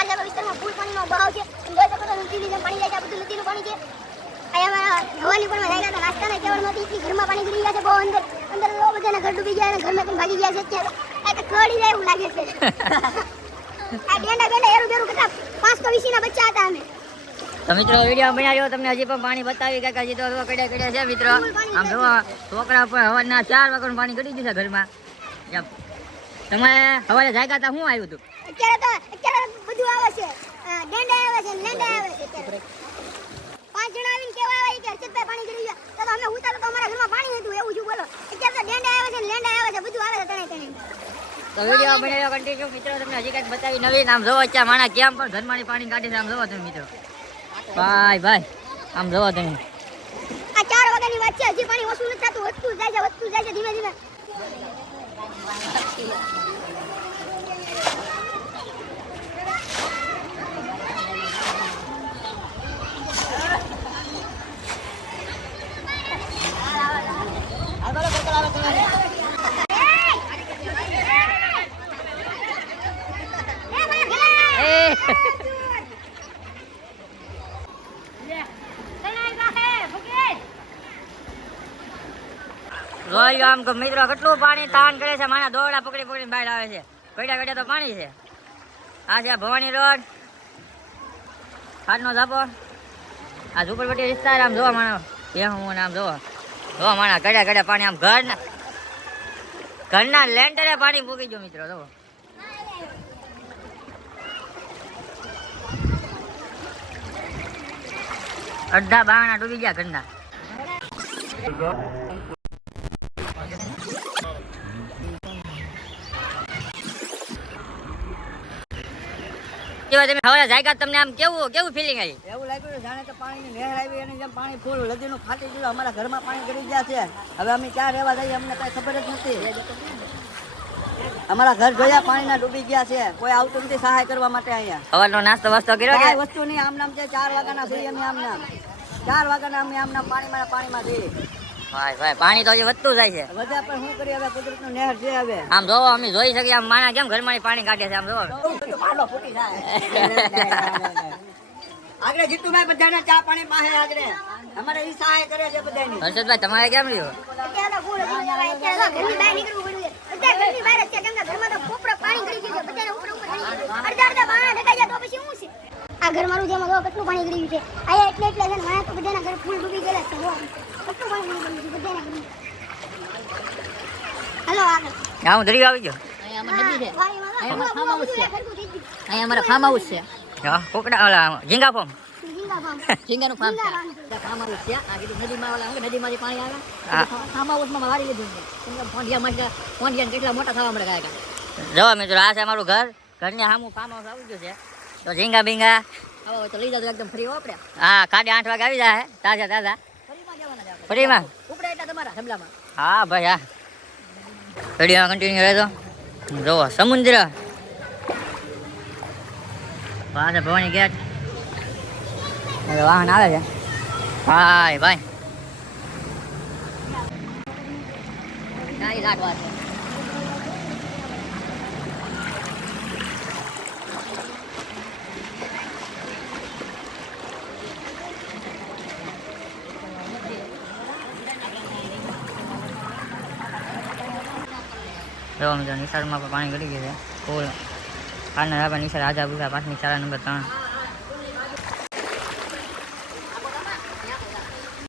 કાંજાનો વિસ્તારમાં ફૂલ પાણીનો બહાવ છે. તમે જોઈ શકો છો નદીની જેમ પાણી જાય છે. આ બધું નદીનું પાણી છે. અહીંયા અમારા હવાની પણ વધારે હતા. નાસ્તાના કેવળ નથી ઘરમાં પાણી ગરી ગયા છે બહુ અંદર અંદર બહુ બધાના ઘર ડૂબી ગયા અને ઘરમાં પણ ભાગી ગયા છે અત્યારે. આ તો ખડી જાય એવું લાગે છે. આ ડેંડા બેંડા એરું બેરું કરતા પાંચસો વીસીના બચ્ચા હતા અમે. તો મિત્રો વીડિયો બનાવ્યો તમને હજી પણ પાણી બતાવી કાકા હજી તો કડ્યા કડ્યા છે મિત્રો. આમ જો છોકરા પર હવાના ચાર વાગ્યાનું પાણી ઘટી ગયું છે ઘરમાં. તમે હવારે જાગ્યા હતા શું આવ્યું હતું? અત્યારે તો અત્યારે બધું આવે છે. ગેંડા ડેંડા આવે છે લેંડા આવે છે અત્યારે. પાંચ જણા આવીને કેવા આવે કે હર્ષદભાઈ પાણી ગરી ગયા. તો અમે ઉતારો તો અમારા ઘરમાં પાણી હતું એવું શું બોલો. અત્યારે તો ડેંડા આવે છે લેંડા આવે છે બધું આવે છે તણે તણે. તો વીડિયો બનાવ્યો કન્ટિન્યુ મિત્રો તમને હજી કંઈક બતાવી નવી આમ જોવો અત્યારે માણા કેમ પણ ઘરમાંની પાણી કાઢે આમ જોવો તમે મિત્રો. ભાઈ ભાઈ આમ જોવો તમે. આ ચાર વાગ્યાની વાત છે હજી પાણી ઓછું નથી થતું વધતું જાય છે વધતું જાય છે ધીમે ધીમે એ જોઈ આમ કે મિત્રો કેટલું પાણી તાન કરે છે, મારા દોડા પકડી પકડીને બહાર આવે છે. કડ્યા કડ્યા તો પાણી છે. આ છે ભવાની રોડ. ખાટનો ધાપો આ ઝુંપડપટ્ટી વિસ્તાર, આમ જોવા માણો. એ હું આમ જોવા. જોવા માણા કડ્યા કડ્યા પાણી, આમ ઘરના ઘરના લેન્ટરે પાણી મૂકી ગયો, મિત્રો, જોવો. અડધા બાવણા ડૂબી ગયા ઘરના. કેવા તમે હવે જાયગા તમને આમ કેવું કેવું ફિલિંગ આવી? એવું લાગ્યું જાણે કે પાણીની નહેર આવી અને જેમ પાણી ફૂલ નદીનું ફાટી ગયું અમારા ઘરમાં પાણી ગળી ગયા છે. હવે અમે ક્યાં રહેવા જઈએ અમને કઈ ખબર જ નથી. અમારા ઘર જોયા પાણીના ડૂબી ગયા છે. કોઈ આવતું નથી સહાય કરવા માટે અહીંયા. સવારનો નાસ્તો વાસ્તો કર્યો કે? વસ્તુ નહીં આમ નામ છે ચાર વાગ્યાના છીએ અમે આમ નામ. ચાર વાગ્યાના અમે આમ નામ પાણીમાં પાણીમાં છીએ. ભાઈ ભાઈ પાણી તો હજી વધતું જાય છે. બધા પણ શું કરીએ હવે? કુદરતનું નહેર છે હવે. આમ જોવો અમે જોઈ શકીએ આમ માણા કેમ ઘરમાં પાણી કાઢે છે આમ જોવો. પાલો ફૂટી જાય. આગળ જીતુભાઈ બધાને ચા પાણી પાહે આગળ. અમારે ઈ સહાય કરે છે બધાની. હર્ષદભાઈ તમારે કેમ રહ્યું? અત્યારે તો ફૂલ હતું હવે અત્યારે તો ઘરની બહાર નીકળવું પડ્યું બધા ઘરની બહાર છે કેમ કે ઘરમાં તો કોપરા પાણી ગળી ગયું છે બધાને ઉપર ઉપર ગળી ગયું છે. અડધા અડધા બારણા ઢકાઈ જાય તો પછી શું છે? આ ઘર મારું જેમાં કેટલું પાણી ગયું છે. આયા એટલે એટલે છે ને મારા તો બધાના ઘર ફૂલ ડૂબી હા હું દરિયો આવી ગયો. અહીંયા અમારા ફાર્મ હાઉસ છે. હા કોકડા ઓલા ઝીંગા ફાર્મ. ઝીંગાનું ફાર્મ છે. ફાર્મ હાઉસ છે. આ કીધું નદીમાં ઓલા નદીમાંથી પાણી આવે. હા. ફાર્મ હાઉસમાં વાળી લીધું છે ફોંડિયા કેટલા મોટા થવા મળે કાંઈ જોવો મિત્રો આ છે અમારું ઘર. ઘરની સામું ફાર્મ હાઉસ આવી ગયું છે. તો ઝીંગા બીંગા. આવો તો લઈ જાજો એકદમ ફ્રી વાપરે હા સાડા આઠ વાગે આવી જાય તાજા તાજા. ફરીમાં ઉપડે એટલે તમારા હા ભાઈ હા. વીડિયો કન્ટિન્યુ રહેજો જોવો સમુદ્ર. પાસે ભવાની ગયા છે વાહન આવે છે. ભાઈ ભાઈ. સારી લાટ વાત છે. જો છે. નિશાળમાં પણ ઘટી ગયું છે. ફૂલ કારના ધાબા નિશાળ આજા બુઝા પાંચમી શાળા નંબર ત્રણ.